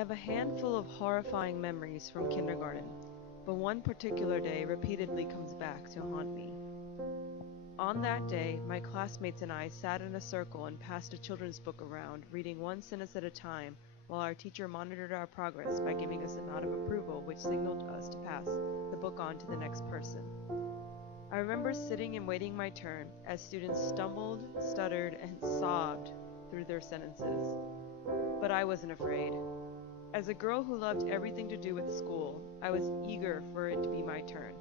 have a handful of horrifying memories from kindergarten, but one particular day repeatedly comes back to haunt me. On that day, my classmates and I sat in a circle and passed a children's book around, reading one sentence at a time, while our teacher monitored our progress by giving us a nod of approval, which signaled us to pass the book on to the next person. I remember sitting and waiting my turn as students stumbled, stuttered, and sobbed through their sentences. But I wasn't afraid. As a girl who loved everything to do with school, I was eager for it to be my turn.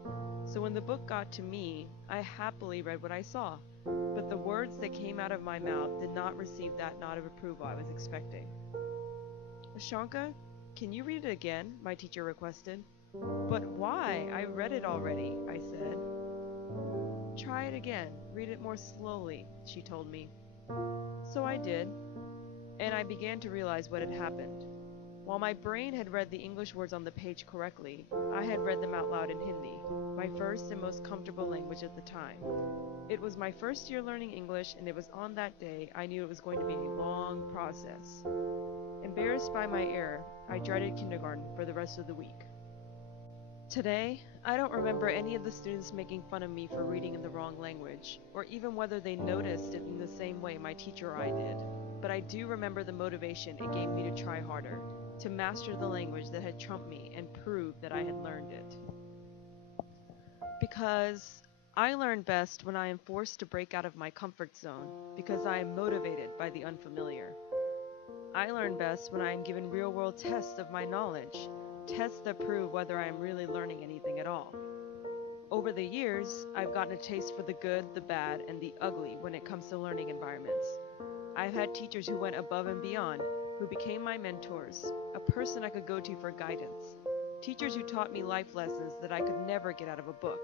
So when the book got to me, I happily read what I saw. But the words that came out of my mouth did not receive that nod of approval I was expecting. Ashanka, can you read it again? My teacher requested. But why? I read it already, I said. Try it again. Read it more slowly, she told me. So I did, and I began to realize what had happened. While my brain had read the English words on the page correctly, I had read them out loud in Hindi, my first and most comfortable language at the time. It was my first year learning English, and it was on that day I knew it was going to be a long process. Embarrassed by my error, I dreaded kindergarten for the rest of the week. Today, I don't remember any of the students making fun of me for reading in the wrong language, or even whether they noticed it in the same way my teacher or I did. But I do remember the motivation it gave me to try harder, to master the language that had trumped me and prove that I had learned it. Because I learn best when I am forced to break out of my comfort zone, because I am motivated by the unfamiliar. I learn best when I am given real-world tests of my knowledge, tests that prove whether I am really learning anything at all. Over the years, I've gotten a taste for the good, the bad, and the ugly when it comes to learning environments. I've had teachers who went above and beyond, who became my mentors, a person I could go to for guidance, teachers who taught me life lessons that I could never get out of a book.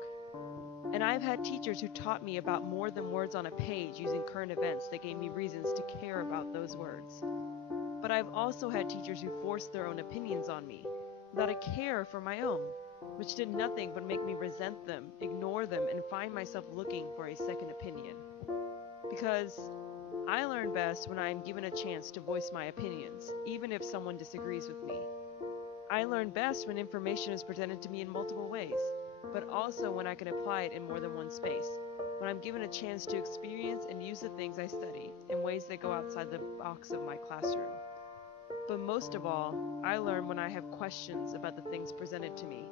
And I've had teachers who taught me about more than words on a page using current events that gave me reasons to care about those words. But I've also had teachers who forced their own opinions on me, without a care for my own, which did nothing but make me resent them, ignore them, and find myself looking for a second opinion. Because I learn best when I am given a chance to voice my opinions, even if someone disagrees with me. I learn best when information is presented to me in multiple ways, but also when I can apply it in more than one space, when I'm given a chance to experience and use the things I study in ways that go outside the box of my classroom. But most of all, I learn when I have questions about the things presented to me,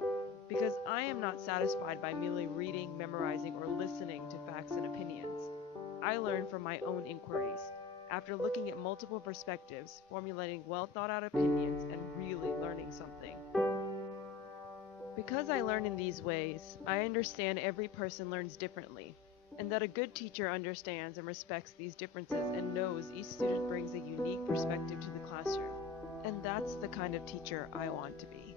because I am not satisfied by merely reading, memorizing, or listening to facts and opinions. I learn from my own inquiries, after looking at multiple perspectives, formulating well-thought-out opinions, and really learning something. Because I learn in these ways, I understand every person learns differently, and that a good teacher understands and respects these differences and knows each student brings a unique perspective to the classroom. And that's the kind of teacher I want to be.